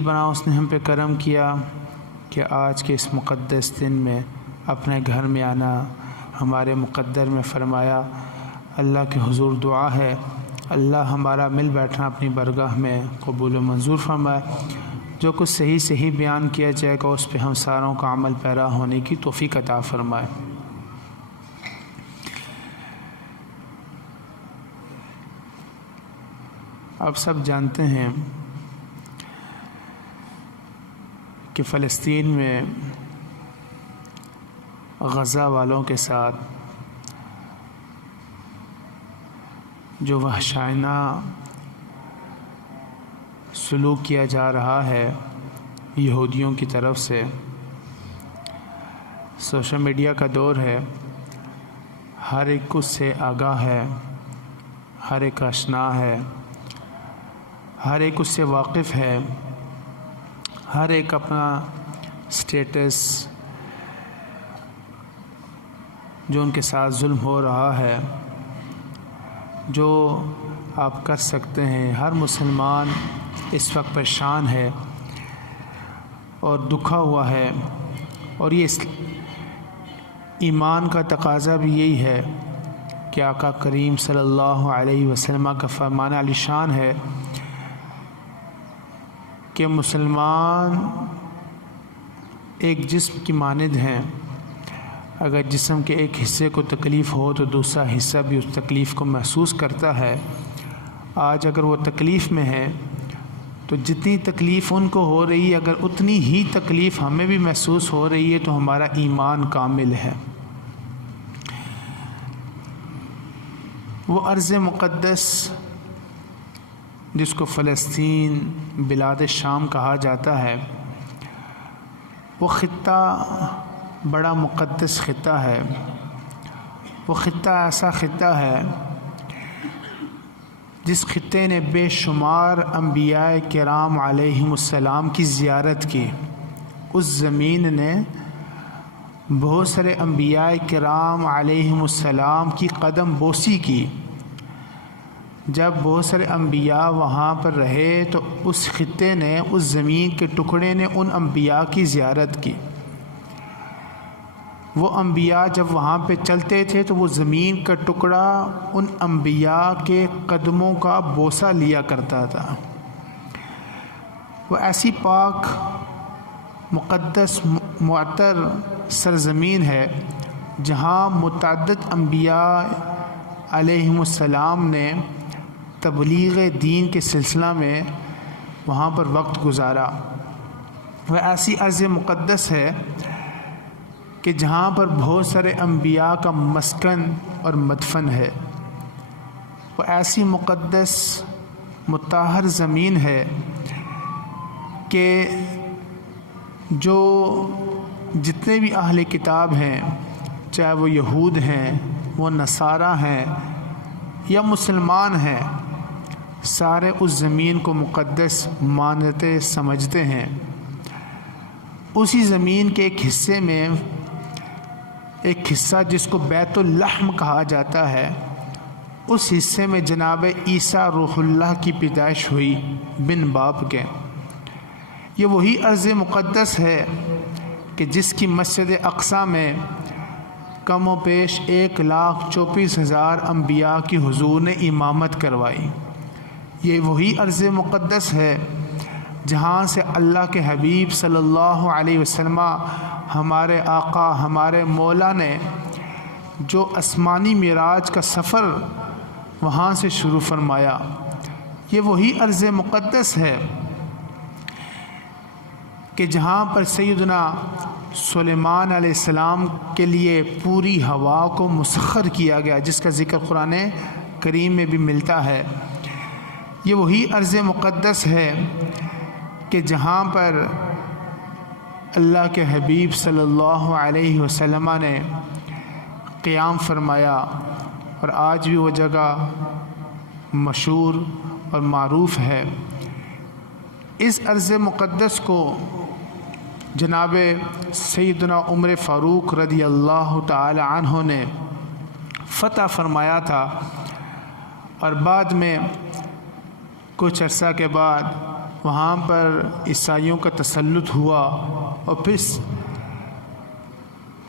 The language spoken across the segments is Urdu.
بنا اس نے ہم پہ کرم کیا کہ آج کے اس مقدس دن میں اپنے گھر میں آنا ہمارے مقدر میں فرمایا۔ اللہ کے حضور دعا ہے اللہ ہمارا مل بیٹھنا اپنی برگاہ میں قبول و منظور فرمائے۔ جو کچھ صحیح بیان کیا جائے گا اس پہ ہم ساروں کا عمل پیرا ہونے کی توفیق عطا فرمائے۔ اب سب جانتے ہیں کہ فلسطین میں غزہ والوں کے ساتھ جو وحشیانہ سلوک کیا جا رہا ہے یہودیوں کی طرف سے۔ سوشل میڈیا کا دور ہے، ہر ایک اس سے آگاہ ہے، ہر ایک آشنا ہے، ہر ایک اس سے واقف ہے، ہر ایک اپنا سٹیٹس جو ان کے ساتھ ظلم ہو رہا ہے جو آپ کر سکتے ہیں۔ ہر مسلمان اس وقت پریشان ہے اور دکھا ہوا ہے، اور یہ ایمان کا تقاضا بھی یہی ہے کہ آقا کریم صلی اللہ علیہ وسلم کا فرمان علی شان ہے کہ مسلمان ایک جسم کی مانند ہیں، اگر جسم کے ایک حصے کو تکلیف ہو تو دوسرا حصہ بھی اس تکلیف کو محسوس کرتا ہے۔ آج اگر وہ تکلیف میں ہے تو جتنی تکلیف ان کو ہو رہی ہے اگر اتنی ہی تکلیف ہمیں بھی محسوس ہو رہی ہے تو ہمارا ایمان کامل ہے۔ وہ ارض مقدس جس کو فلسطین بلاد شام کہا جاتا ہے، وہ خطہ بڑا مقدس خطہ ہے۔ وہ خطہ ایسا خطہ ہے جس خطے نے بے شمار انبیاء کرام علیہم السلام کی زیارت کی۔ اس زمین نے بہت سارے انبیاء کرام علیہم السلام کی قدم بوسی کی۔ جب بہت سارے انبیاء وہاں پر رہے تو اس خطے نے، اس زمین کے ٹکڑے نے ان انبیاء کی زیارت کی۔ وہ انبیاء جب وہاں پہ چلتے تھے تو وہ زمین کا ٹکڑا ان انبیاء کے قدموں کا بوسہ لیا کرتا تھا۔ وہ ایسی پاک مقدس معطر سرزمین ہے جہاں متعدد انبیاء علیہم السلام نے تبلیغ دین کے سلسلہ میں وہاں پر وقت گزارا۔ وہ ایسی ارض مقدس ہے کہ جہاں پر بہت سارے انبیاء کا مسکن اور مدفن ہے۔ وہ ایسی مقدس مطہر زمین ہے کہ جو جتنے بھی اہل کتاب ہیں، چاہے وہ یہود ہیں، وہ نصارہ ہیں یا مسلمان ہیں، سارے اس زمین کو مقدس مانتے سمجھتے ہیں۔ اسی زمین کے ایک حصے میں، ایک حصہ جس کو بیت اللحم کہا جاتا ہے، اس حصے میں جناب عیسیٰ روح اللہ کی پیدائش ہوئی بن باپ کے۔ یہ وہی ارض مقدس ہے کہ جس کی مسجد اقصیٰ میں کم و بیش 1,24,000 انبیاء کی حضور نے امامت کروائی۔ یہ وہی ارض مقدس ہے جہاں سے اللہ کے حبیب صلی اللہ علیہ وسلم ہمارے آقا ہمارے مولا نے جو آسمانی معراج کا سفر وہاں سے شروع فرمایا۔ یہ وہی ارض مقدس ہے کہ جہاں پر سیدنا سلیمان علیہ السلام کے لیے پوری ہوا کو مسخر کیا گیا، جس کا ذکر قرآن کریم میں بھی ملتا ہے۔ یہ وہی ارض مقدس ہے کہ جہاں پر اللہ کے حبیب صلی اللہ علیہ وسلم نے قیام فرمایا، اور آج بھی وہ جگہ مشہور اور معروف ہے۔ اس ارض مقدس کو جناب سیدنا عمر فاروق رضی اللہ تعالی عنہ نے فتح فرمایا تھا، اور بعد میں کچھ عرصہ کے بعد وہاں پر عیسائیوں کا تسلط ہوا اور پھر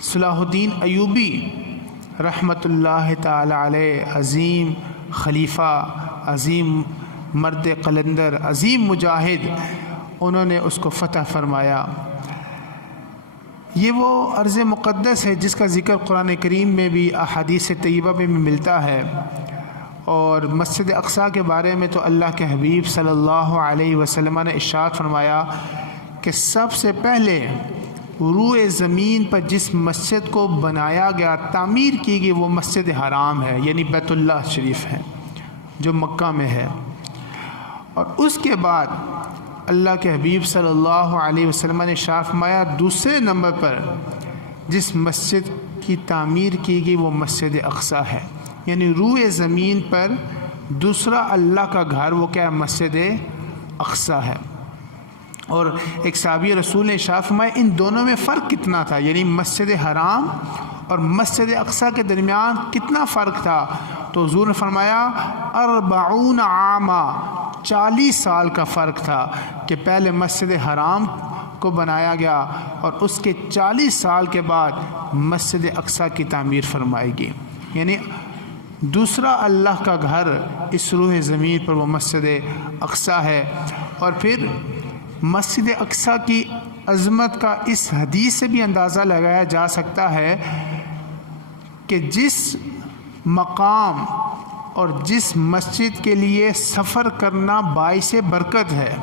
صلاح الدین ایوبی رحمۃ اللہ تعالی علیہ، عظیم خلیفہ، عظیم مرد قلندر، عظیم مجاہد، انہوں نے اس کو فتح فرمایا۔ یہ وہ ارض مقدس ہے جس کا ذکر قرآن کریم میں بھی، احادیث طیبہ میں بھی ملتا ہے۔ اور مسجد اقصیٰ کے بارے میں تو اللہ کے حبیب صلی اللہ علیہ وسلم نے ارشاد فرمایا کہ سب سے پہلے روئے زمین پر جس مسجد کو بنایا گیا، تعمیر کی گئی، وہ مسجد حرام ہے، یعنی بیت اللہ شریف ہے جو مکہ میں ہے۔ اور اس کے بعد اللہ کے حبیب صلی اللہ علیہ وسلم نے ارشاد فرمایا دوسرے نمبر پر جس مسجد کی تعمیر کی گئی وہ مسجد اقصیٰ ہے، یعنی روئے زمین پر دوسرا اللہ کا گھر وہ کیا ہے؟ مسجد اقصیٰ ہے۔ اور ایک صحابی رسول نے ارشاد فرمایا ان دونوں میں فرق کتنا تھا، یعنی مسجد حرام اور مسجد اقصیٰ کے درمیان کتنا فرق تھا؟ تو حضور نے فرمایا 40 عاما، 40 سال کا فرق تھا کہ پہلے مسجد حرام کو بنایا گیا اور اس کے 40 سال کے بعد مسجد اقصیٰ کی تعمیر فرمائی گئی، یعنی دوسرا اللہ کا گھر اس روح زمین پر وہ مسجد اقصیٰ ہے۔ اور پھر مسجد اقصیٰ کی عظمت کا اس حدیث سے بھی اندازہ لگایا جا سکتا ہے کہ جس مقام اور جس مسجد کے لیے سفر کرنا باعث برکت ہے،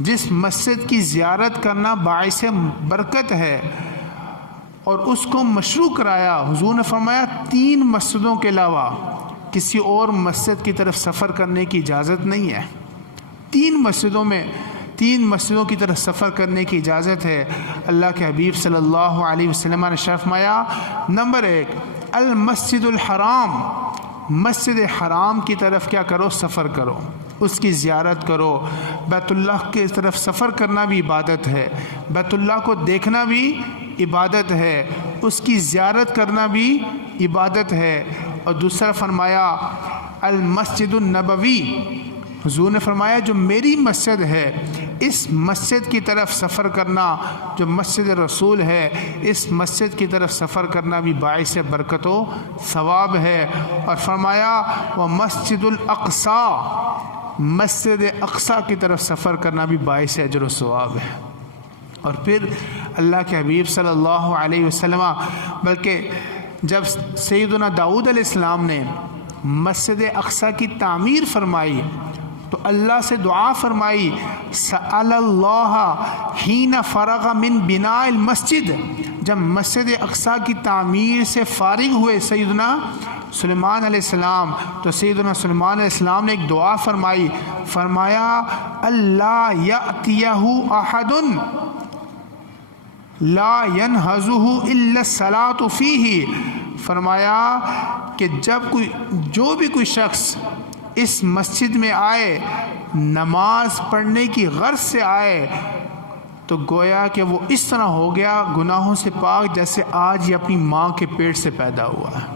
جس مسجد کی زیارت کرنا باعث برکت ہے اور اس کو مشروع کرایا، حضور نے فرمایا 3 مسجدوں کے علاوہ کسی اور مسجد کی طرف سفر کرنے کی اجازت نہیں ہے۔ 3 مسجدوں کی طرف سفر کرنے کی اجازت ہے۔ اللہ کے حبیب صلی اللہ علیہ وسلم نے فرمایا نمبر 1 المسجد الحرام، مسجد حرام کی طرف کیا کرو؟ سفر کرو، اس کی زیارت کرو۔ بیت اللہ کی طرف سفر کرنا بھی عبادت ہے، بیت اللہ کو دیکھنا بھی عبادت ہے، اس کی زیارت کرنا بھی عبادت ہے۔ اور دوسرا فرمایا المسجد النبوی، حضور نے فرمایا جو میری مسجد ہے اس مسجد کی طرف سفر کرنا، جو مسجد رسول ہے اس مسجد کی طرف سفر کرنا بھی باعث برکت و ثواب ہے۔ اور فرمایا وہ مسجد الاقصیٰ، مسجد اقصیٰ کی طرف سفر کرنا بھی باعث اجر و ثواب ہے۔ اور پھر اللہ کے حبیب صلی اللہ علیہ وسلم بلکہ جب سیدنا داؤد علیہ السلام نے مسجد اقصیٰ کی تعمیر فرمائی تو اللہ سے دعا فرمائی سأل اللہ حین فرغ من بناء المسجد، جب مسجد اقصیٰ کی تعمیر سے فارغ ہوئے سیدنا سلیمان علیہ السلام تو سیدنا سلیمان علیہ السلام نے ایک دعا فرمائی، فرمایا اللہ یأتیہ احد لا ینہزہ الا الصلاۃ فیہ، فرمایا کہ جو بھی کوئی شخص اس مسجد میں آئے نماز پڑھنے کی غرض سے آئے تو گویا کہ وہ اس طرح ہو گیا گناہوں سے پاک جیسے آج یہ اپنی ماں کے پیٹ سے پیدا ہوا ہے۔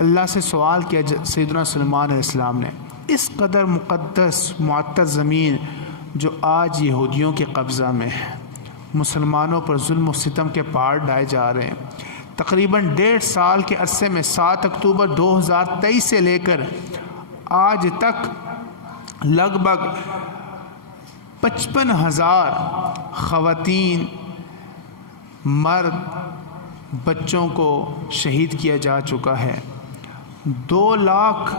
اللہ سے سوال کیا سیدنا سلیمان علیہ السلام نے، اس قدر مقدس معطر زمین جو آج یہودیوں کے قبضہ میں ہے، مسلمانوں پر ظلم و ستم کے پہاڑ ڈھائے جا رہے ہیں، تقریباً 1.5 سال کے عرصے میں 7 اکتوبر 2023 سے لے کر آج تک لگ بھگ 55,000 خواتین، مرد، بچوں کو شہید کیا جا چکا ہے۔ 2 لاکھ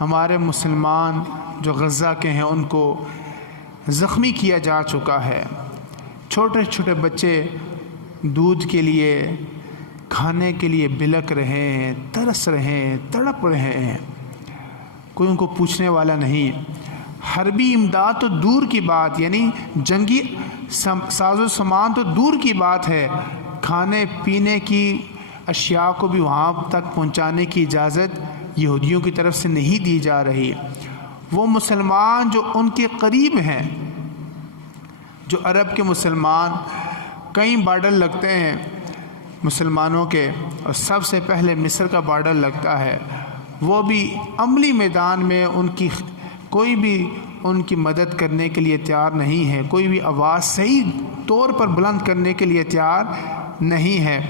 ہمارے مسلمان جو غزہ کے ہیں ان کو زخمی کیا جا چکا ہے۔ چھوٹے چھوٹے بچے دودھ کے لیے، کھانے کے لیے بلک رہے ہیں، ترس رہے ہیں، تڑپ رہے ہیں، کوئی ان کو پوچھنے والا نہیں۔ حربی امداد تو دور کی بات، یعنی جنگی ساز و سامان تو دور کی بات ہے، کھانے پینے کی اشیاء کو بھی وہاں تک پہنچانے کی اجازت یہودیوں کی طرف سے نہیں دی جا رہی۔ وہ مسلمان جو ان کے قریب ہیں، جو عرب کے مسلمان، کئی بارڈر لگتے ہیں مسلمانوں کے اور سب سے پہلے مصر کا بارڈر لگتا ہے، وہ بھی عملی میدان میں ان کی کوئی بھی ان کی مدد کرنے کے لیے تیار نہیں ہے، کوئی بھی آواز صحیح طور پر بلند کرنے کے لیے تیار نہیں ہے۔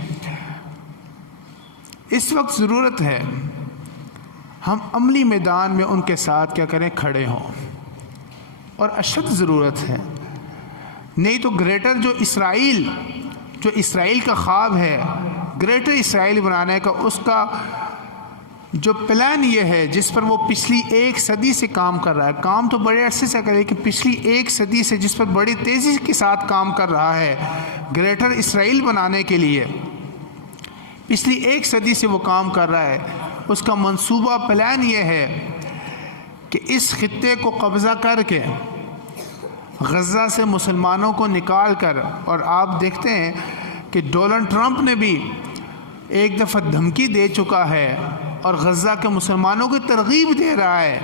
اس وقت ضرورت ہے ہم عملی میدان میں ان کے ساتھ کیا کریں، کھڑے ہوں، اور اشد ضرورت ہے، نہیں تو گریٹر جو اسرائیل کا خواب ہے، گریٹر اسرائیل بنانے کا، اس کا جو پلان یہ ہے جس پر وہ پچھلی 1 صدی سے کام کر رہا ہے، کام تو بڑے عرصے سے کرے لیکن پچھلی 1 صدی سے جس پر بڑی تیزی کے ساتھ کام کر رہا ہے گریٹر اسرائیل بنانے کے لیے، پچھلی 1 صدی سے وہ کام کر رہا ہے، اس کا منصوبہ پلان یہ ہے کہ اس خطے کو قبضہ کر کے غزہ سے مسلمانوں کو نکال کر، اور آپ دیکھتے ہیں کہ ڈونلڈ ٹرمپ نے بھی ایک دفعہ دھمکی دے چکا ہے اور غزہ کے مسلمانوں کو ترغیب دے رہا ہے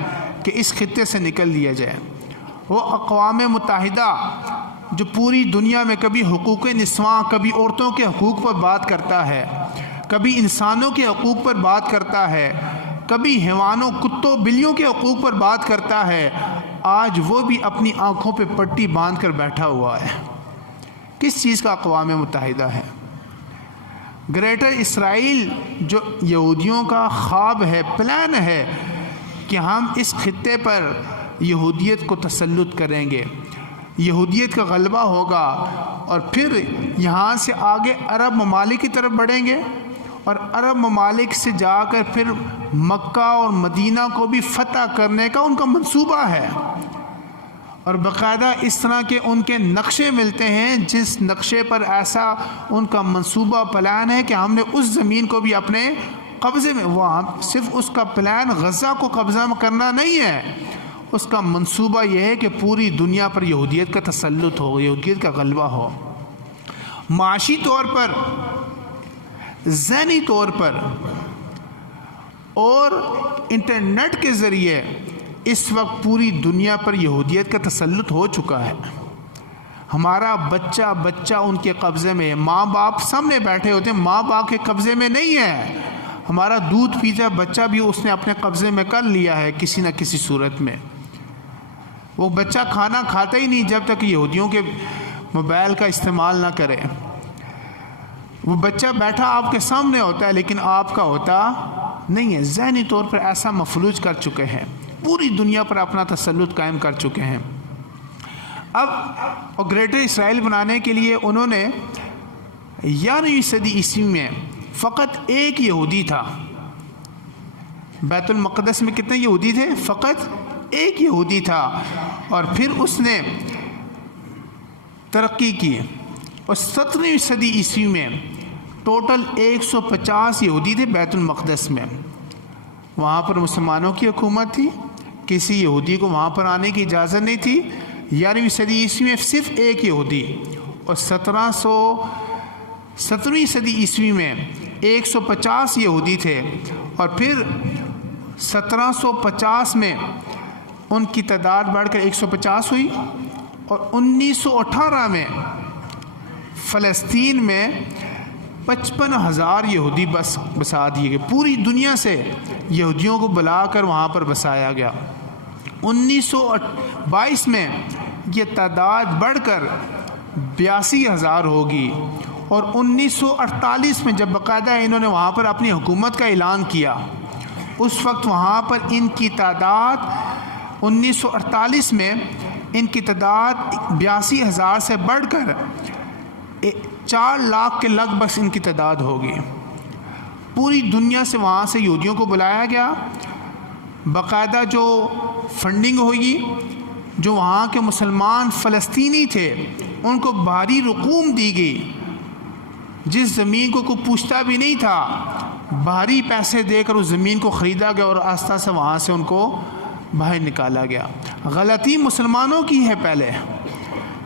کہ اس خطے سے نکل لیا جائے۔ وہ اقوام متحدہ جو پوری دنیا میں کبھی حقوق نسواں، کبھی عورتوں کے حقوق پر بات کرتا ہے، کبھی انسانوں کے حقوق پر بات کرتا ہے، کبھی حیوانوں، کتوں، بلیوں کے حقوق پر بات کرتا ہے، آج وہ بھی اپنی آنکھوں پہ پٹی باندھ کر بیٹھا ہوا ہے۔ کس چیز کا اقوام متحدہ ہے؟ گریٹر اسرائیل جو یہودیوں کا خواب ہے، پلان ہے کہ ہم اس خطے پر یہودیت کو تسلط کریں گے، یہودیت کا غلبہ ہوگا، اور پھر یہاں سے آگے عرب ممالک کی طرف بڑھیں گے، اور عرب ممالک سے جا کر پھر مکہ اور مدینہ کو بھی فتح کرنے کا ان کا منصوبہ ہے، اور باقاعدہ اس طرح کے ان کے نقشے ملتے ہیں جس نقشے پر ایسا ان کا منصوبہ پلان ہے کہ ہم نے اس زمین کو بھی اپنے قبضے میں، وہ صرف اس کا پلان غزہ کو قبضہ کرنا نہیں ہے، اس کا منصوبہ یہ ہے کہ پوری دنیا پر یہودیت کا تسلط ہو، یہودیت کا غلبہ ہو، معاشی طور پر، ذہنی طور پر، اور انٹرنیٹ کے ذریعے اس وقت پوری دنیا پر یہودیت کا تسلط ہو چکا ہے۔ ہمارا بچہ ان کے قبضے میں ہے، ماں باپ سامنے بیٹھے ہوتے ہیں، ماں باپ کے قبضے میں نہیں ہے، ہمارا دودھ پیتا بچہ بھی اس نے اپنے قبضے میں کر لیا ہے کسی نہ کسی صورت میں۔ وہ بچہ کھانا کھاتا ہی نہیں جب تک یہودیوں کے موبائل کا استعمال نہ کرے، وہ بچہ بیٹھا آپ کے سامنے ہوتا ہے لیکن آپ کا ہوتا نہیں ہے، ذہنی طور پر ایسا مفلوج کر چکے ہیں، پوری دنیا پر اپنا تسلط قائم کر چکے ہیں۔ اب گریٹر اسرائیل بنانے کے لیے انہوں نے 11ویں صدی عیسوی میں فقط ایک یہودی تھا، بیت المقدس میں کتنے یہودی تھے؟ فقط ایک یہودی تھا، اور پھر اس نے ترقی کی، اور 17ویں صدی عیسوی میں ٹوٹل 150 یہودی تھے بیت المقدس میں، وہاں پر مسلمانوں کی حکومت تھی، کسی یہودی کو وہاں پر آنے کی اجازت نہیں تھی۔ 11ویں صدی عیسوی میں صرف ایک یہودی، اور 17ویں صدی عیسوی میں 150 یہودی تھے، اور پھر 1750 میں ان کی تعداد بڑھ کر 150 ہوئی، اور 1918 میں فلسطین میں 55,000 یہودی بسا دیے گئے، پوری دنیا سے یہودیوں کو بلا کر وہاں پر بسایا گیا۔ 1922 میں یہ تعداد بڑھ کر 82,000 ہوگی، اور 1948 میں جب باقاعدہ انہوں نے وہاں پر اپنی حکومت کا اعلان کیا، اس وقت وہاں پر ان کی تعداد 1948 میں ان کی تعداد 82,000 سے بڑھ کر 4 لاکھ کے لگ بھگ ان کی تعداد ہوگی۔ پوری دنیا سے وہاں سے یہودیوں کو بلایا گیا، باقاعدہ جو فنڈنگ ہوگی، جو وہاں کے مسلمان فلسطینی تھے ان کو بھاری رقوم دی گئی، جس زمین کو کوئی پوچھتا بھی نہیں تھا، بھاری پیسے دے کر اس زمین کو خریدا گیا، اور آستہ سے وہاں سے ان کو باہر نکالا گیا۔ غلطی مسلمانوں کی ہے پہلے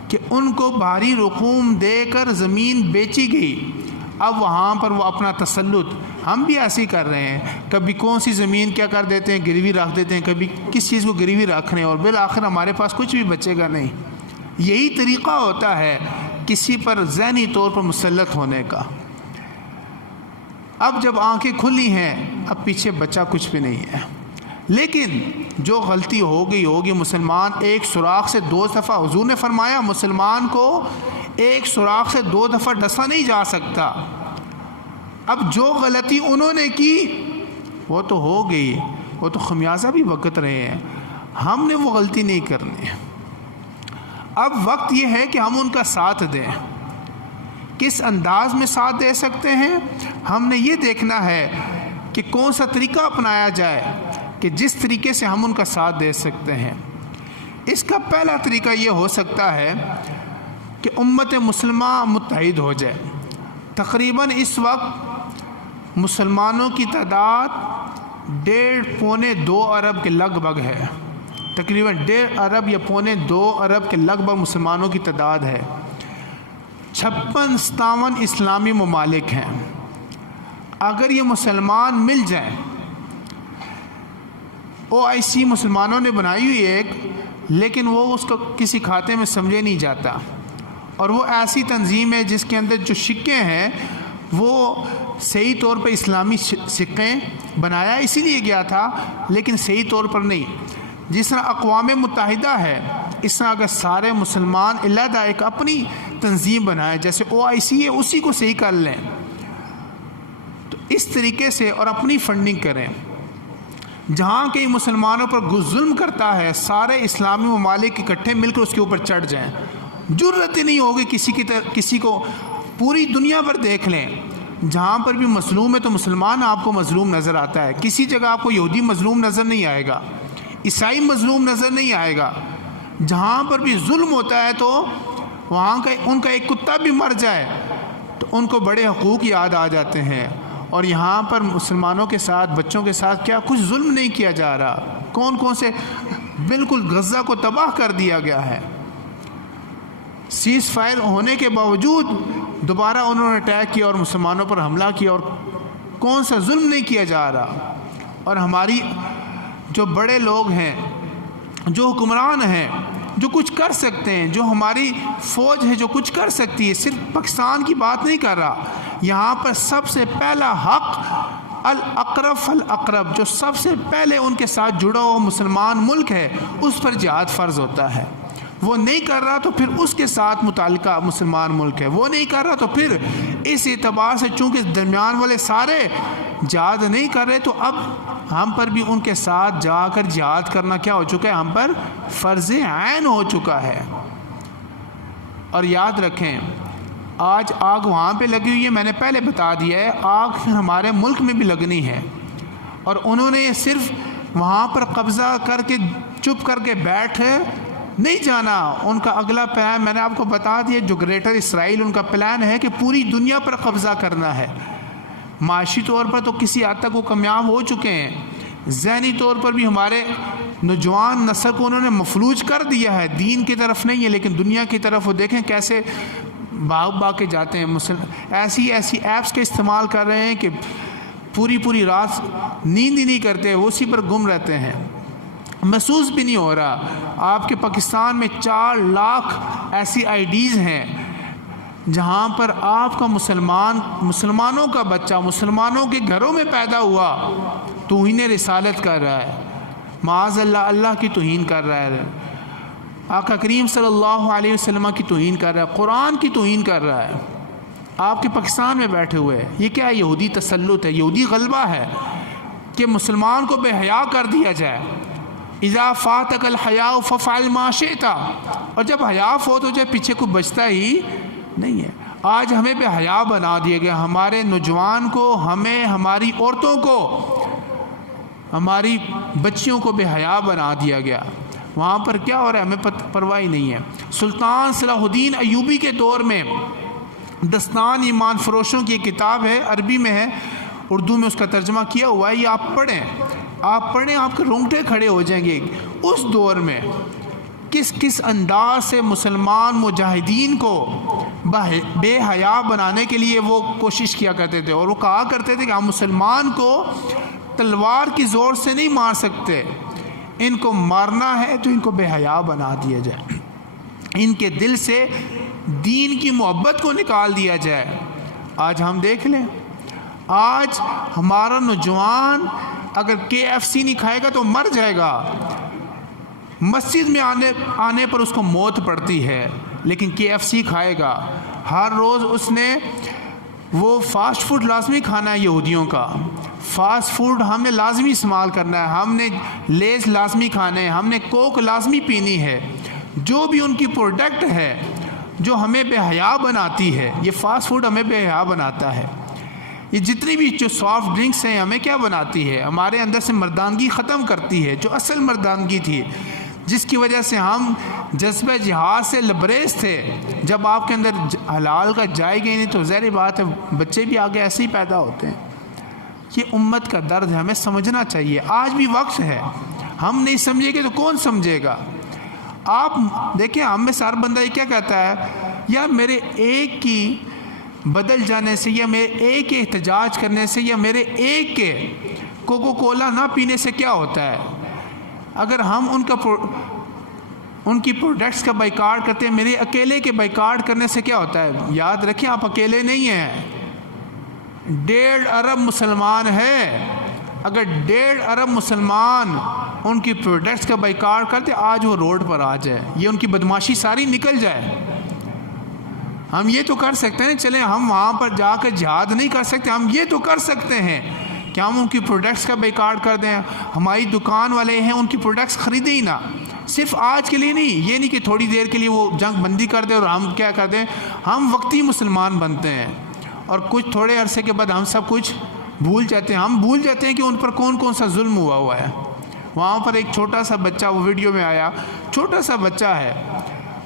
کہ ان کو بھاری رقوم دے کر زمین بیچی گئی، اب وہاں پر وہ اپنا تسلط، ہم بھی ایسے ہی کر رہے ہیں، کبھی کون سی زمین کیا کر دیتے ہیں، گروی رکھ دیتے ہیں، کبھی کس چیز کو گروی رکھ رہے ہیں، اور بالآخر ہمارے پاس کچھ بھی بچے گا نہیں۔ یہی طریقہ ہوتا ہے کسی پر ذہنی طور پر مسلط ہونے کا۔ اب جب آنکھیں کھلی ہیں، اب پیچھے بچا کچھ بھی نہیں ہے، لیکن جو غلطی ہوگی مسلمان ایک سوراخ سے 2 دفعہ، حضور نے فرمایا مسلمان کو ایک سوراخ سے 2 دفعہ ڈسا نہیں جا سکتا۔ اب جو غلطی انہوں نے کی وہ تو ہو گئی، وہ تو خمیازہ بھی بھگت رہے ہیں، ہم نے وہ غلطی نہیں کرنی۔ اب وقت یہ ہے کہ ہم ان کا ساتھ دیں۔ کس انداز میں ساتھ دے سکتے ہیں؟ ہم نے یہ دیکھنا ہے کہ کون سا طریقہ اپنایا جائے کہ جس طریقے سے ہم ان کا ساتھ دے سکتے ہیں۔ اس کا پہلا طریقہ یہ ہو سکتا ہے کہ امت مسلمہ متحد ہو جائے۔ تقریباً اس وقت مسلمانوں کی تعداد 1.5-2 ارب کے لگ بھگ ہے، تقریباً 1.5 ارب یا 1.25-2 ارب کے لگ بھگ مسلمانوں کی تعداد ہے۔ 56-57 اسلامی ممالک ہیں۔ اگر یہ مسلمان مل جائیں، OIC مسلمانوں نے بنائی ہوئی ایک، لیکن وہ اس کو کسی کھاتے میں سمجھے نہیں جاتا، اور وہ ایسی تنظیم ہے جس کے اندر جو سکے ہیں وہ صحیح طور پہ اسلامی سکے بنایا اسی لیے گیا تھا، لیکن صحیح طور پر نہیں۔ جس طرح اقوام متحدہ ہے، اس طرح اگر سارے مسلمان علیحدہ ایک اپنی تنظیم بنائیں، جیسے OIC ہے اسی کو صحیح کر لیں، تو اس طریقے سے اور اپنی فنڈنگ کریں۔ جہاں کئی مسلمانوں پر ظلم کرتا ہے، سارے اسلامی ممالک اکٹھے مل کر اس کے اوپر چڑھ جائیں۔ جرت ہی نہیں ہوگی کسی کو، پوری دنیا پر دیکھ لیں، جہاں پر بھی مظلوم ہے تو مسلمان آپ کو مظلوم نظر آتا ہے، کسی جگہ آپ کو یہودی مظلوم نظر نہیں آئے گا، عیسائی مظلوم نظر نہیں آئے گا۔ جہاں پر بھی ظلم ہوتا ہے تو وہاں کا ان کا ایک کتا بھی مر جائے تو ان کو بڑے حقوق یاد آ جاتے ہیں، اور یہاں پر مسلمانوں کے ساتھ، بچوں کے ساتھ کیا کچھ ظلم نہیں کیا جا رہا، کون سے بالکل غزہ کو تباہ کر دیا گیا ہے۔ سیز فائر ہونے کے باوجود دوبارہ انہوں نے اٹیک کیا اور مسلمانوں پر حملہ کیا، اور کون سا ظلم نہیں کیا جا رہا۔ اور ہماری جو بڑے لوگ ہیں، جو حکمران ہیں، جو کچھ کر سکتے ہیں، جو ہماری فوج ہے جو کچھ کر سکتی ہے، صرف پاکستان کی بات نہیں کر رہا، یہاں پر سب سے پہلا حق الاقرب فالاقرب، جو سب سے پہلے ان کے ساتھ جڑا ہوا مسلمان ملک ہے، اس پر جہاد فرض ہوتا ہے۔ وہ نہیں کر رہا تو پھر اس کے ساتھ متعلقہ مسلمان ملک ہے، وہ نہیں کر رہا تو پھر اس اعتبار سے چونکہ درمیان والے سارے جہاد نہیں کر رہے، تو اب ہم پر بھی ان کے ساتھ جا کر جہاد کرنا کیا ہو چکا ہے، ہم پر فرض عین ہو چکا ہے۔ اور یاد رکھیں، آج آگ وہاں پہ لگی ہوئی ہے، میں نے پہلے بتا دیا ہے، آگ پھر ہمارے ملک میں بھی لگنی ہے، اور انہوں نے صرف وہاں پر قبضہ کر کے چپ کر کے بیٹھ نہیں جانا۔ ان کا اگلا پلان میں نے آپ کو بتا دیا، جو گریٹر اسرائیل ان کا پلان ہے کہ پوری دنیا پر قبضہ کرنا ہے۔ معاشی طور پر تو کسی حد تک وہ کامیاب ہو چکے ہیں، ذہنی طور پر بھی ہمارے نوجوان نسل کو انہوں نے مفلوج کر دیا ہے، دین کی طرف نہیں ہے لیکن دنیا کی طرف۔ وہ دیکھیں کیسے بھاگ کے جاتے ہیں، ایسی ایپس کا استعمال کر رہے ہیں کہ پوری رات نیند ہی نہیں کرتے، وہ اسی پر گم رہتے ہیں، محسوس بھی نہیں ہو رہا۔ آپ کے پاکستان میں 4 لاکھ ایسی IDs ہیں جہاں پر آپ کا مسلمانوں کا بچہ مسلمانوں کے گھروں میں پیدا ہوا توہین رسالت کر رہا ہے، معاذ اللہ، اللہ کی توہین کر رہا ہے، آقا کریم صلی اللہ علیہ وسلم کی توہین کر رہا ہے، قرآن کی توہین کر رہا ہے، آپ کے پاکستان میں بیٹھے ہوئے۔ یہ کیا ہے؟ یہودی تسلط ہے، یہودی غلبہ ہے کہ مسلمان کو بے حیا کر دیا جائے۔ اذا فاتک الحیاء ففعل ما شئت، اور جب حیا فوت ہو جائے پیچھے کو بچتا ہی نہیں ہے۔ آج ہمیں بے حیا بنا دیا گیا، ہمارے نوجوان کو، ہمیں، ہماری عورتوں کو، ہماری بچیوں کو بے حیا بنا دیا گیا۔ وہاں پر کیا ہو رہا ہے ہمیں پرواہ نہیں ہے۔ سلطان صلاح الدین ایوبی کے دور میں دستان ایمان فروشوں کی ایک کتاب ہے، عربی میں ہے، اردو میں اس کا ترجمہ کیا ہوا ہے، یہ آپ پڑھیں، آپ کے رونگٹے کھڑے ہو جائیں گے۔ اس دور میں کس انداز سے مسلمان مجاہدین کو بے حیا بنانے کے لیے وہ کوشش کیا کرتے تھے، اور وہ کہا کرتے تھے کہ ہم مسلمان کو تلوار کی زور سے نہیں مار سکتے، ان کو مارنا ہے تو ان کو بے حیا بنا دیا جائے، ان کے دل سے دین کی محبت کو نکال دیا جائے۔ آج ہم دیکھ لیں، آج ہمارا نوجوان اگر KFC نہیں کھائے گا تو مر جائے گا. مسجد میں آنے پر اس کو موت پڑتی ہے، لیکن KFC کھائے گا. ہر روز اس نے وہ فاسٹ فوڈ لازمی کھانا ہے. یہودیوں کا فاسٹ فوڈ ہم نے لازمی استعمال کرنا ہے، ہم نے لیز لازمی کھانے ہیں، ہم نے کوک لازمی پینی ہے. جو بھی ان کی پروڈکٹ ہے جو ہمیں بے حیا بناتی ہے، یہ فاسٹ فوڈ ہمیں بے حیا بناتا ہے. یہ جتنی بھی جو سافٹ ڈرنکس ہیں ہمیں کیا بناتی ہے؟ ہمارے اندر سے مردانگی ختم کرتی ہے، جو اصل مردانگی تھی، جس کی وجہ سے ہم جذبہ جہاد سے لبریز تھے. جب آپ کے اندر حلال کا جائے گی نہیں تو ظاہر بات ہے بچے بھی آگے ایسے ہی پیدا ہوتے ہیں. یہ امت کا درد ہے، ہمیں سمجھنا چاہیے. آج بھی وقت ہے، ہم نہیں سمجھے گے تو کون سمجھے گا؟ آپ دیکھیں ہم میں سے ہر بندہ یہ کیا کہتا ہے، یا میرے ایک کی بدل جانے سے، یا میرے ایک کے احتجاج کرنے سے، یا میرے ایک کے کوکو کولا نہ پینے سے کیا ہوتا ہے؟ اگر ہم ان کی پروڈکٹس کا بائیکاٹ کرتے ہیں، میرے اکیلے کے بائیکاٹ کرنے سے کیا ہوتا ہے؟ یاد رکھیں آپ اکیلے نہیں ہیں، 1.5 ارب مسلمان ہے. اگر 1.5 ارب مسلمان ان کی پروڈکٹس کا بائیکاٹ کرتے آج وہ روڈ پر آ جائے، یہ ان کی بدماشی ساری نکل جائے. ہم یہ تو کر سکتے ہیں، چلیں ہم وہاں پر جا کر جہاد نہیں کر سکتے، ہم یہ تو کر سکتے ہیں کہ ہم ان کی پروڈکٹس کا بائیکاٹ کر دیں. ہماری دکان والے ہیں ان کی پروڈکٹس خریدیں ہی نہ، صرف آج کے لیے نہیں، یہ نہیں کہ تھوڑی دیر کے لیے وہ جنگ بندی کر دیں اور ہم کیا کر دیں، ہم وقتی مسلمان بنتے ہیں اور کچھ تھوڑے عرصے کے بعد ہم سب کچھ بھول جاتے ہیں. ہم بھول جاتے ہیں کہ ان پر کون کون سا ظلم ہوا ہے. وہاں پر ایک چھوٹا سا بچہ، وہ ویڈیو میں آیا، چھوٹا سا بچہ ہے،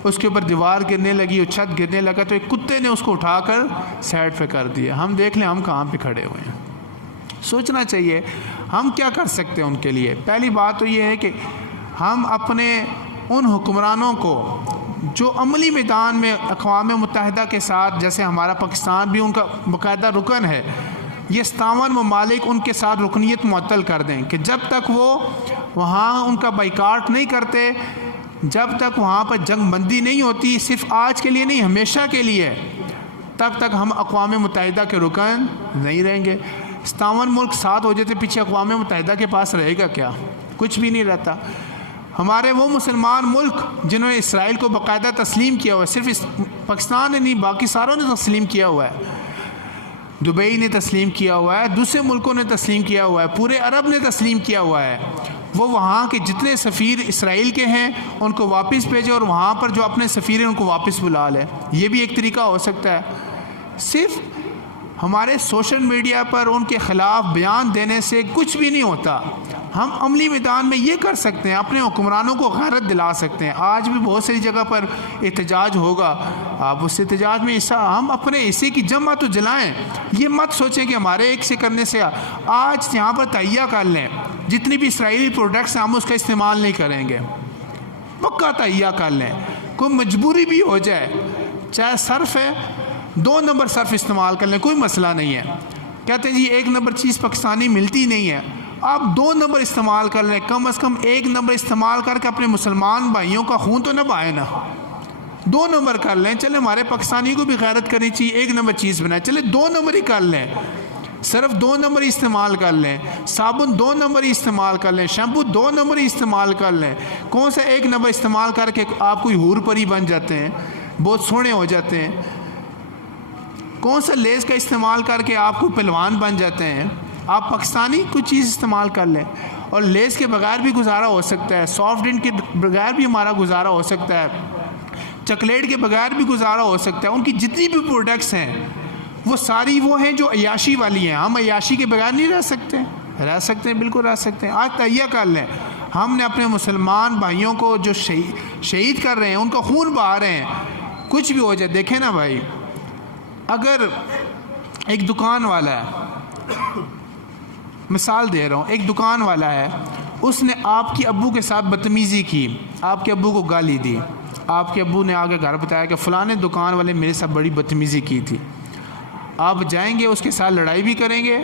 اس کے اوپر دیوار گرنے لگی اور چھت گرنے لگا تو ایک کتے نے اس کو اٹھا کر سائڈ پہ کر دیا. ہم دیکھ لیں ہم کہاں پہ کھڑے ہوئے ہیں. سوچنا چاہیے ہم کیا کر سکتے ہیں ان کے لیے. پہلی بات تو یہ ہے کہ ہم اپنے ان حکمرانوں کو جو عملی میدان میں اقوام متحدہ کے ساتھ، جیسے ہمارا پاکستان بھی ان کا باقاعدہ رکن ہے، یہ 57 ممالک ان کے ساتھ رکنیت معطل کر دیں کہ جب تک وہ وہاں ان کا بائیکاٹ نہیں کرتے، جب تک وہاں پر جنگ بندی نہیں ہوتی، صرف آج کے لیے نہیں ہمیشہ کے لیے، تب تک ہم اقوام متحدہ کے رکن نہیں رہیں گے. 57 ملک ساتھ ہو جاتے، پیچھے اقوام متحدہ کے پاس رہے گا کیا؟ کچھ بھی نہیں رہتا. ہمارے وہ مسلمان ملک جنہوں نے اسرائیل کو باقاعدہ تسلیم کیا ہوا ہے، صرف پاکستان نے نہیں باقی ساروں نے تسلیم کیا ہوا ہے، دبئی نے تسلیم کیا ہوا ہے، دوسرے ملکوں نے تسلیم کیا ہوا ہے، پورے عرب نے تسلیم کیا ہوا ہے. وہ وہاں کے جتنے سفیر اسرائیل کے ہیں ان کو واپس بھیجے اور وہاں پر جو اپنے سفیر ہیں ان کو واپس بلا لیں. یہ بھی ایک طریقہ ہو سکتا ہے. صرف ہمارے سوشل میڈیا پر ان کے خلاف بیان دینے سے کچھ بھی نہیں ہوتا. ہم عملی میدان میں یہ کر سکتے ہیں، اپنے حکمرانوں کو غیرت دلا سکتے ہیں. آج بھی بہت ساری جگہ پر احتجاج ہوگا، آپ اس احتجاج میں ہم اپنے حصے کی جمع تو جلائیں. یہ مت سوچیں کہ ہمارے ایک سے کرنے سے. آج یہاں پر تہیہ کر لیں، جتنی بھی اسرائیلی پروڈکٹس ہیں ہم اس کا استعمال نہیں کریں گے، پکا تہیہ کر لیں. کوئی مجبوری بھی ہو جائے، چاہے صرف ہے 2 نمبر صرف استعمال کر لیں، کوئی مسئلہ نہیں ہے. کہتے ہیں جی 1 نمبر چیز پاکستانی ملتی نہیں ہے، آپ 2 نمبر استعمال کر لیں. کم از کم 1 نمبر استعمال کر کے اپنے مسلمان بھائیوں کا خون تو نہ بہائے نا. 2 نمبر کر لیں. چلے ہمارے پاکستانی کو بھی غیرت کرنی چاہیے، 1 نمبر چیز بنائے، چلے 2 نمبر ہی کر لیں. صرف 2 نمبر ہی استعمال کر لیں. صابن 2 نمبر ہی استعمال کر لیں. شیمپو 2 نمبر ہی استعمال کر لیں. کون سا 1 نمبر استعمال کر کے آپ کوئی حور پری بن جاتے ہیں، بہت سونے ہو جاتے ہیں. کون سا لیز کا استعمال کر کے آپ کو پہلوان بن جاتے ہیں. آپ پاکستانی کوئی چیز استعمال کر لیں. اور لیز کے بغیر بھی گزارا ہو سکتا ہے، سافٹ ڈرنک کے بغیر بھی ہمارا گزارا ہو سکتا ہے، چاکلیٹ کے بغیر بھی گزارا ہو سکتا ہے. ان کی جتنی بھی پروڈکٹس ہیں وہ ساری وہ ہیں جو عیاشی والی ہیں. ہم عیاشی کے بغیر نہیں رہ سکتے ہیں، بالکل رہ سکتے ہیں. آج تہیہ کر لیں، ہم نے اپنے مسلمان بھائیوں کو جو شہید کر رہے ہیں، ان کا خون بہا رہے ہیں، کچھ بھی ہو جائے. دیکھیں نا بھائی، اگر ایک دکان والا ہے، مثال دے رہا ہوں، ایک دکان والا ہے، اس نے آپ کے ابو کے ساتھ بدتمیزی کی، آپ کے ابو کو گالی دی، آپ کے ابو نے آگے گھر بتایا کہ فلاں دکان والے میرے ساتھ بڑی بدتمیزی کی تھی. آپ جائیں گے، اس کے ساتھ لڑائی بھی کریں گے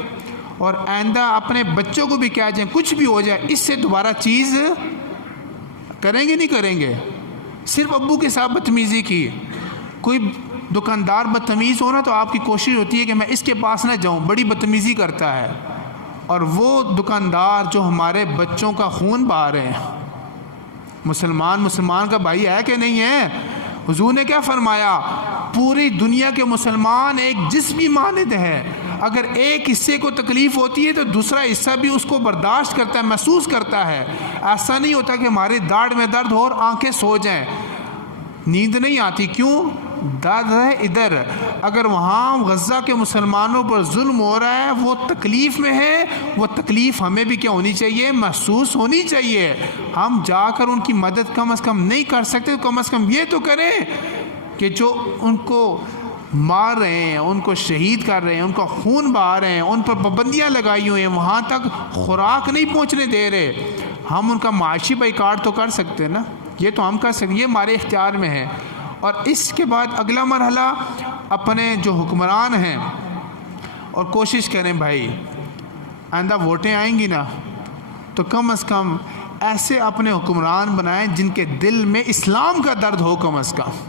اور آئندہ اپنے بچوں کو بھی کہہ جائیں کچھ بھی ہو جائے اس سے دوبارہ چیز کریں گے نہیں کریں گے. صرف ابو کے ساتھ بدتمیزی کی. کوئی دکاندار بدتمیز ہونا تو آپ کی کوشش ہوتی ہے کہ میں اس کے پاس نہ جاؤں، بڑی بدتمیزی کرتا ہے. اور وہ دکاندار جو ہمارے بچوں کا خون بہا رہے ہیں، مسلمان کا بھائی ہے کہ نہیں ہے؟ حضور نے کیا فرمایا؟ پوری دنیا کے مسلمان ایک جسم کی مانند ہے، اگر ایک حصے کو تکلیف ہوتی ہے تو دوسرا حصہ بھی اس کو برداشت کرتا ہے، محسوس کرتا ہے۔ ایسا نہیں ہوتا کہ ہماری داڑھ میں درد ہو اور آنکھیں سو جائیں، نیند نہیں آتی، کیوں؟ درد ہے ادھر۔ اگر وہاں غزہ کے مسلمانوں پر ظلم ہو رہا ہے، وہ تکلیف میں ہے، وہ تکلیف ہمیں بھی کیا ہونی چاہیے؟ محسوس ہونی چاہیے۔ ہم جا کر ان کی مدد کم از کم نہیں کر سکتے، کم از کم یہ تو کریں کہ جو ان کو مار رہے ہیں، ان کو شہید کر رہے ہیں، ان کا خون بہا رہے ہیں، ان پر پابندیاں لگائی ہوئی ہیں، وہاں تک خوراک نہیں پہنچنے دے رہے، ہم ان کا معاشی بائیکاٹ تو کر سکتے ہیں نا، یہ تو ہم کر سکتے ہیں، یہ ہمارے اختیار میں ہے۔ اور اس کے بعد اگلا مرحلہ اپنے جو حکمران ہیں، اور کوشش کریں بھائی آئندہ ووٹیں آئیں گی نا تو کم از کم ایسے اپنے حکمران بنائیں جن کے دل میں اسلام کا درد ہو۔ کم از کم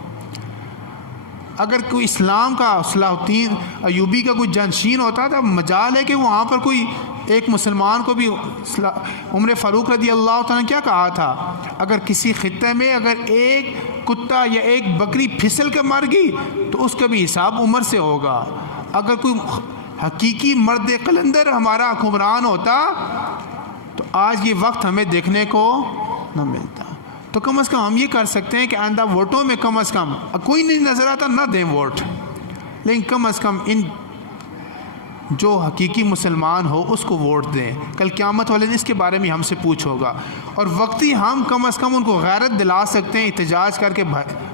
اگر کوئی اسلام کا صلاح الدین ایوبی کا کوئی جانشین ہوتا تو مجال ہے کہ وہاں پر کوئی ایک مسلمان کو بھی، عمر فاروق رضی اللہ تعالیٰ نے کیا کہا تھا، اگر کسی خطے میں اگر ایک کتا یا ایک بکری پھسل کے مر گئی تو اس کا بھی حساب عمر سے ہوگا۔ اگر کوئی حقیقی مرد قلندر ہمارا حکمران ہوتا تو آج یہ وقت ہمیں دیکھنے کو نہ ملتا۔ تو کم از کم ہم یہ کر سکتے ہیں کہ آئندہ ووٹوں میں کم از کم، کوئی نہیں نظر آتا نہ دیں ووٹ، لیکن کم از کم ان جو حقیقی مسلمان ہو اس کو ووٹ دیں۔ کل قیامت والے دن اس کے بارے میں ہم سے پوچھ ہوگا، اور وقتی ہم کم از کم ان کو غیرت دلا سکتے ہیں احتجاج کر کے،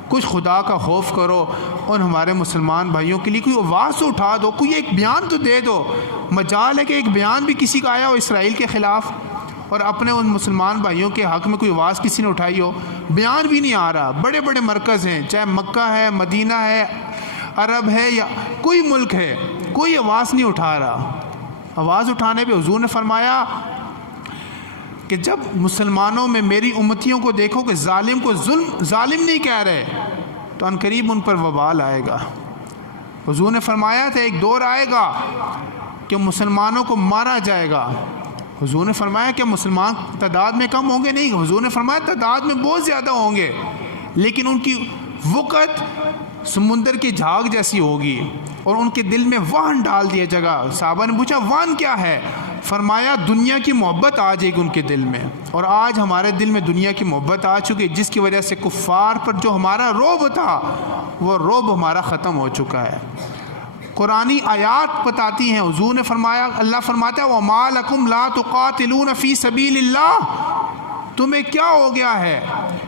کچھ خدا کا خوف کرو، اور ہمارے مسلمان بھائیوں کے لیے کوئی آواز تو اٹھا دو، کوئی ایک بیان تو دے دو۔ مجال ہے کہ ایک بیان بھی کسی کا آیا ہو اسرائیل کے خلاف، اور اپنے ان مسلمان بھائیوں کے حق میں کوئی آواز کسی نے اٹھائی ہو، بیان بھی نہیں آ رہا۔ بڑے بڑے مرکز ہیں، چاہے مکہ ہے، مدینہ ہے، عرب ہے، یا کوئی ملک ہے، کوئی آواز نہیں اٹھا رہا۔ آواز اٹھانے پہ حضور نے فرمایا کہ جب مسلمانوں میں میری امتیوں کو دیکھو کہ ظالم کو ظالم نہیں کہہ رہے تو عنقریب ان پر وبال آئے گا۔ حضور نے فرمایا تھا ایک دور آئے گا کہ مسلمانوں کو مارا جائے گا۔ حضور نے فرمایا کہ مسلمان تعداد میں کم ہوں گے، نہیں، حضور نے فرمایا تعداد میں بہت زیادہ ہوں گے، لیکن ان کی وقت سمندر کی جھاگ جیسی ہوگی، اور ان کے دل میں وہن ڈال دیا جائے گا۔ صحابہ نے پوچھا وہن کیا ہے؟ فرمایا دنیا کی محبت آ جائے گی ان کے دل میں، اور آج ہمارے دل میں دنیا کی محبت آ چکی، جس کی وجہ سے کفار پر جو ہمارا رعب تھا وہ رعب ہمارا ختم ہو چکا ہے۔ قرآنی آیات بتاتی ہیں، حضور نے فرمایا، اللہ فرماتا ہے وَمَا لَكُمْ لَا تُقَاتِلُونَ فِي سَبِيلِ اللَّهِ، تمہیں کیا ہو گیا ہے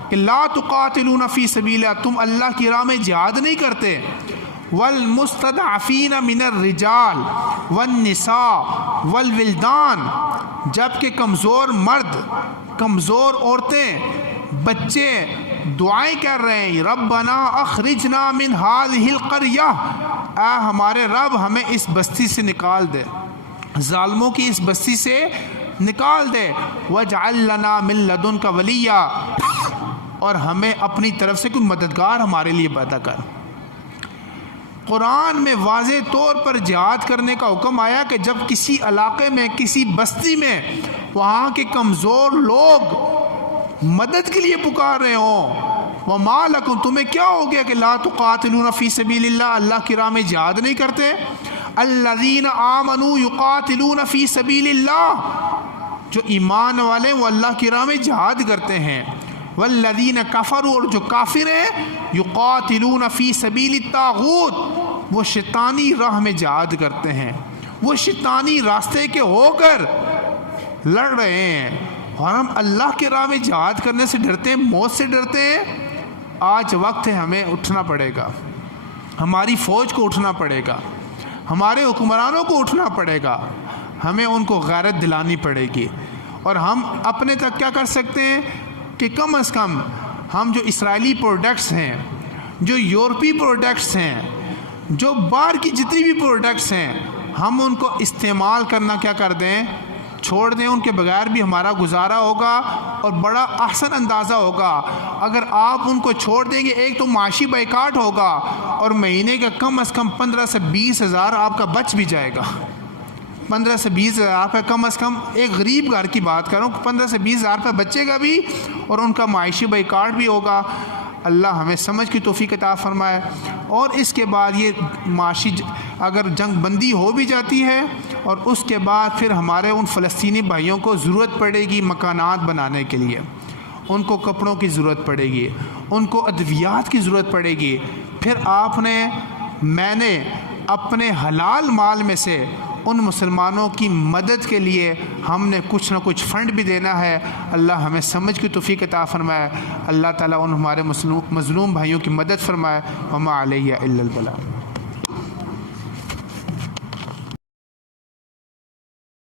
کہ لا تقاتلون فی سبیل اللہ، تم اللہ کی راہ میں جہاد نہیں کرتے۔ والمستضعفین من الرجال والنساء والولدان، جبکہ کمزور مرد، کمزور عورتیں، بچے دعائیں کر رہے ہیں ربنا اخرجنا من هذه القریہ، اے ہمارے رب ہمیں اس بستی سے نکال دے، ظالموں کی اس بستی سے نکال دے، وَاجْعَلْ لَنَا مِن لَدُنْكَ وَلِيًّا، اور ہمیں اپنی طرف سے کوئی مددگار ہمارے لیے پیدا کر۔ قرآن میں واضح طور پر جہاد کرنے کا حکم آیا کہ جب کسی علاقے میں، کسی بستی میں وہاں کے کمزور لوگ مدد کے لیے پکار رہے ہوں، وَمَا لَكُمْ، تمہیں کیا ہو گیا کہ لا تقاتلون فی سبیل اللہ، اللہ کی راہ میں جہاد نہیں کرتے۔ الذین آمنوا یقاتلون فی سبیل اللہ، جو ایمان والے وہ اللہ کی راہ میں جہاد کرتے ہیں۔ والذین کفروا، اور جو کافر ہیں، یقاتلون فی سبیل الطاغوت، وہ شیطانی راہ میں جہاد کرتے ہیں، وہ شیطانی راستے کے ہو کر لڑ رہے ہیں، اور ہم اللہ کی راہ میں جہاد کرنے سے ڈرتے ہیں، موت سے ڈرتے ہیں۔ آج وقت ہے ہمیں اٹھنا پڑے گا، ہماری فوج کو اٹھنا پڑے گا، ہمارے حکمرانوں کو اٹھنا پڑے گا، ہمیں ان کو غیرت دلانی پڑے گی۔ اور ہم اپنے تک کیا کر سکتے ہیں کہ کم از کم ہم جو اسرائیلی پروڈکٹس ہیں، جو یورپی پروڈکٹس ہیں، جو باہر کی جتنی بھی پروڈکٹس ہیں، ہم ان کو استعمال کرنا کیا کر دیں، چھوڑ دیں، ان کے بغیر بھی ہمارا گزارا ہوگا اور بڑا احسن اندازہ ہوگا۔ اگر آپ ان کو چھوڑ دیں گے، ایک تو معاشی بائیکاٹ ہوگا، اور مہینے کا کم از کم 15 سے 20 ہزار آپ کا بچ بھی جائے گا۔ 15 سے 20 ہزار روپے کم از کم ایک غریب گھر کی بات کروں 15 سے 20 ہزار روپے بچے گا بھی اور ان کا معاشی بائیکاٹ بھی ہوگا۔ اللہ ہمیں سمجھ کی توفیق عطا فرمائے۔ اور اس کے بعد یہ معاشی اگر جنگ بندی ہو بھی جاتی ہے اور اس کے بعد پھر ہمارے ان فلسطینی بھائیوں کو ضرورت پڑے گی مکانات بنانے کے لیے، ان کو کپڑوں کی ضرورت پڑے گی، ان کو ادویات کی ضرورت پڑے گی، پھر میں نے اپنے حلال مال میں سے ان مسلمانوں کی مدد کے لیے ہم نے کچھ نہ کچھ فنڈ بھی دینا ہے۔ اللہ ہمیں سمجھ کی توفیق عطا فرمائے۔ اللہ تعالیٰ ان ہمارے مظلوم بھائیوں کی مدد فرمائے۔ وما علیہ الا البلاغ۔